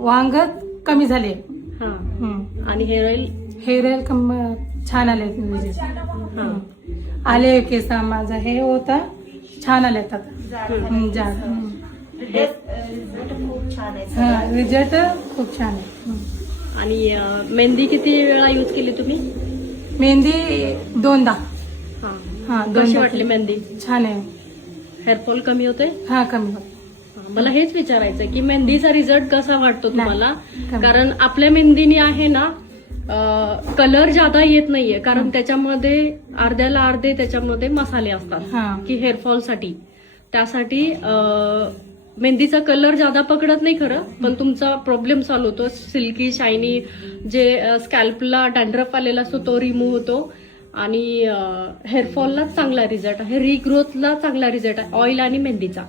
वांग कमी झाले. हा. आणि हेअर ऑइल हेअर ऑइल छान आले. आले केस माझं हे होता छान आले आता. रिझल्ट खूप छान आहे. आणि मेहंदी किती वेळा यूज केली तुम्ही? मेहंदी 2दा. कशी वाटली मेहंदी? छान आहे. हेअरफॉल कमी होते? हा, कमी होते. मला हेच विचारायचं की मेहंदीचा रिझल्ट कसा वाटतो तुम्हाला? कमी. कारण आपल्या मेहंदीने आहे ना कलर जादा येत नाहीये, कारण त्याच्यामध्ये अर्ध्याला अर्धे त्याच्यामध्ये मसाले असतात की हेअरफॉल साठी. त्यासाठी मेहंदीचा कलर जादा पकडत नाही खरं, पण तुमचा प्रॉब्लेम सॉल्व्ह होतो. सिल्की शायनी जे स्कॅल्पला डॅन्ड्रफ आलेला असतो तो रिमूव्ह होतो. आणि हेअरफॉलला चांगला रिझल्ट आहे, रिग्रोथला चांगला रिझल्ट आहे ऑइल आणि मेहंदीचा.